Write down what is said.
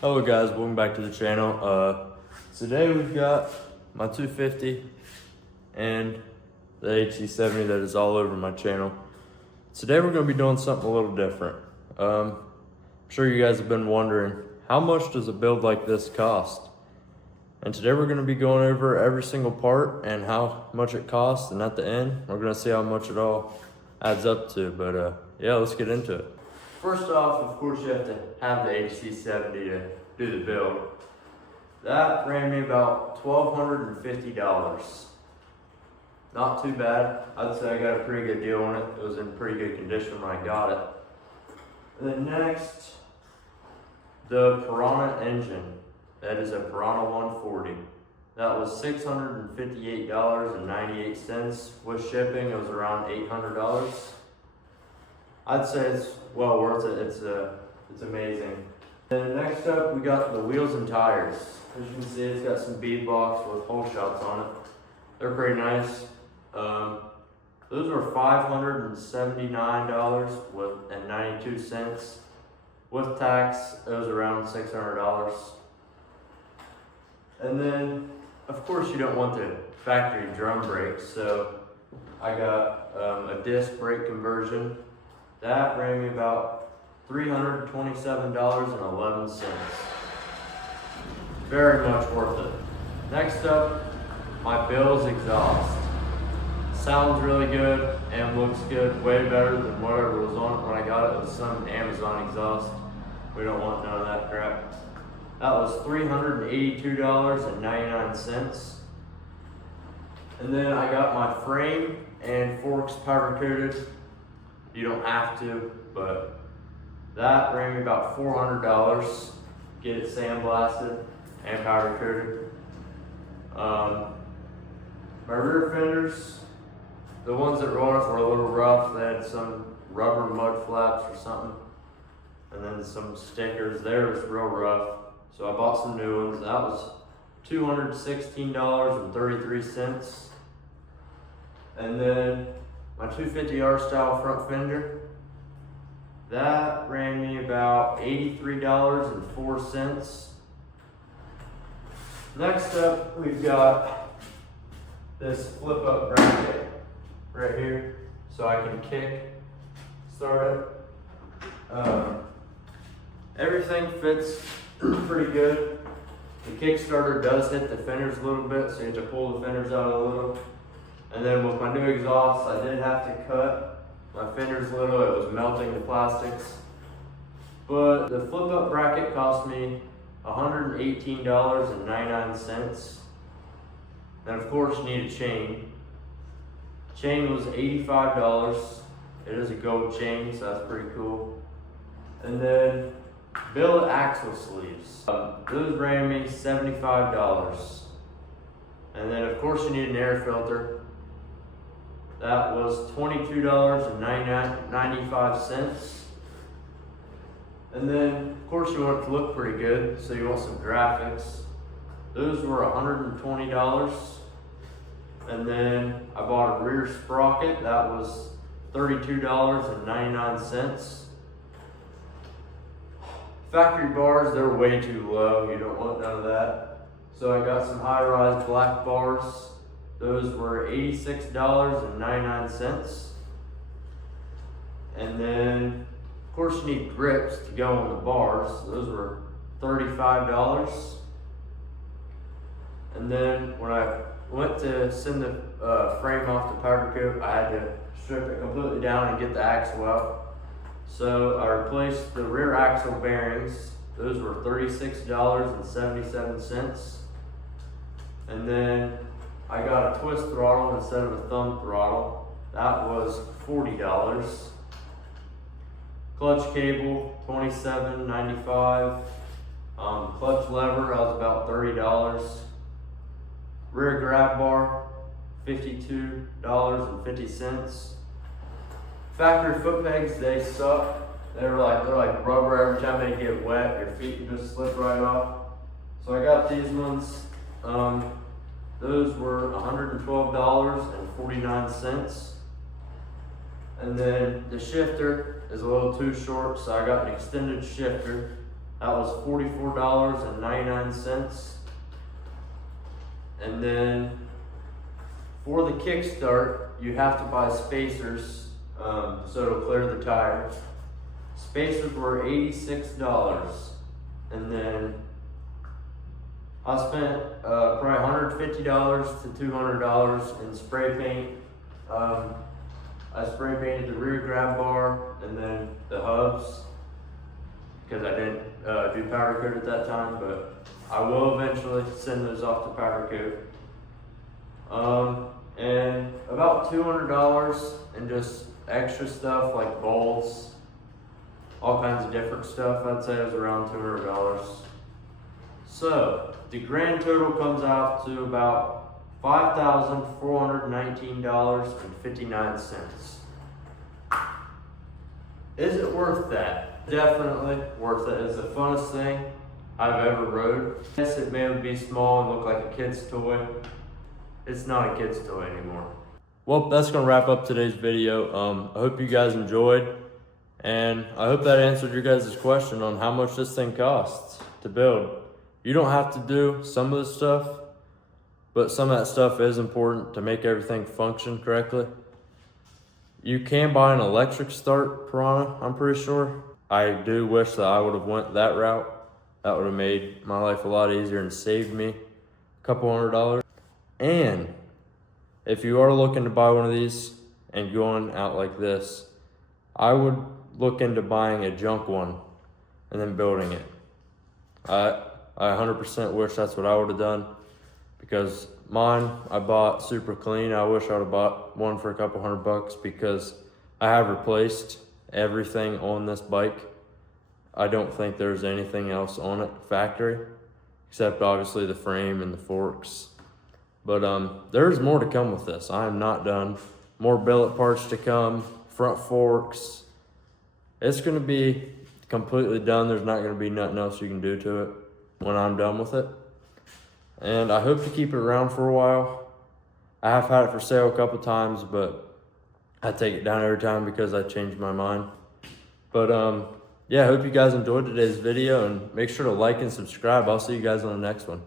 Hello guys, welcome back to the channel. Today we've got my 250 and the ATC70 that is all over my channel. Today we're going to be doing something a little different. I'm sure you guys have been wondering, how much does a build like this cost? And today we're going to be going over every single part and how much it costs, and at the end we're going to see how much it all adds up to. But yeah, let's get into it. First off, of course, you have to have the ATC70 to do the build. That ran me about $1,250. Not too bad. I'd say I got a pretty good deal on it. It was in pretty good condition when I got it. And then next, the Piranha engine. That is a Piranha 140. That was $658.98. With shipping, it was around $800. I'd say it's well worth it. It's amazing. And next up, we got the wheels and tires. As you can see, it's got some bead blocks with hole shots on it. They're pretty nice. Those were $579.92. With tax, it was around $600. And then, of course, you don't want the factory drum brakes, so I got a disc brake conversion. That ran me about $327.11. Very much worth it. Next up, my Bill's exhaust. Sounds really good and looks good, way better than whatever was on it when I got it. It was some Amazon exhaust. We don't want none of that crap. That was $382.99. And then I got my frame and forks powder coated. You don't have to, but that ran me about $400. Get it sandblasted and powder coated. My rear fenders, the ones that were on it were a little rough. They had some rubber mud flaps or something, and then some stickers. They were real rough, so I bought some new ones. That was $216.33. And then my 250R style front fender, that ran me about $83.04. Next up, we've got this flip up bracket right here, so I can start it. Everything fits pretty good. The Kickstarter does hit the fenders a little bit, so you have to pull the fenders out a little. And then with my new exhaust, I did have to cut my fenders a little. It was melting the plastics. But the flip up bracket cost me $118.99. And of course you need a chain. Chain was $85. It is a gold chain, so that's pretty cool. And then billet axle sleeves. Those ran me $75. And then of course you need an air filter. That was $22.95. And then, of course, you want it to look pretty good, so you want some graphics. Those were $120. And then I bought a rear sprocket. That was $32.99. Factory bars, they're way too low. You don't want none of that. So I got some high-rise black bars. Those were $86.99. And then, of course, you need grips to go on the bars. Those were $35. And then when I went to send the frame off to powder coat, I had to strip it completely down and get the axle out. So I replaced the rear axle bearings. Those were $36.77. And then I got a twist throttle instead of a thumb throttle. That was $40. Clutch cable, $27.95. Clutch lever, I was about $30. Rear grab bar, $52.50. Factory foot pegs, they suck. They're like rubber. Every time they get wet, your feet can just slip right off. So I got these ones. Those were $112.49. And then the shifter is a little too short, so I got an extended shifter. That was $44.99. And then for the kickstart, you have to buy spacers, so it'll clear the tire. Spacers were $86. And then I spent probably $150 to $200 in spray paint. I spray painted the rear grab bar and then the hubs because I didn't do powder coat at that time, but I will eventually send those off to powder coat. And about $200 in just extra stuff like bolts, all kinds of different stuff. I'd say it was around $200. So the grand total comes out to about $5,419.59. Is it worth that? Definitely worth it. It's the funnest thing I've ever rode. Yes, it may be small and look like a kid's toy. It's not a kid's toy anymore. Well, that's gonna wrap up today's video. I hope you guys enjoyed, and I hope that answered your guys' question on how much this thing costs to build. You don't have to do some of the stuff, but some of that stuff is important to make everything function correctly. You can buy an electric start Piranha, I'm pretty sure. I do wish that I would have went that route. That would have made my life a lot easier and saved me a couple $100. And if you are looking to buy one of these and going out like this, I would look into buying a junk one and then building it. I 100% wish that's what I would have done, because mine I bought super clean. I wish I would have bought one for a couple $100 because I have replaced everything on this bike. I don't think there's anything else on it factory, except obviously the frame and the forks. But there's more to come with this. I am not done. More billet parts to come, front forks. It's gonna be completely done. There's not gonna be nothing else you can do to it when I'm done with it. And I hope to keep it around for a while. I have had it for sale a couple times, but I take it down every time because I change my mind. But yeah, I hope you guys enjoyed today's video, and make sure to like and subscribe. I'll see you guys on the next one.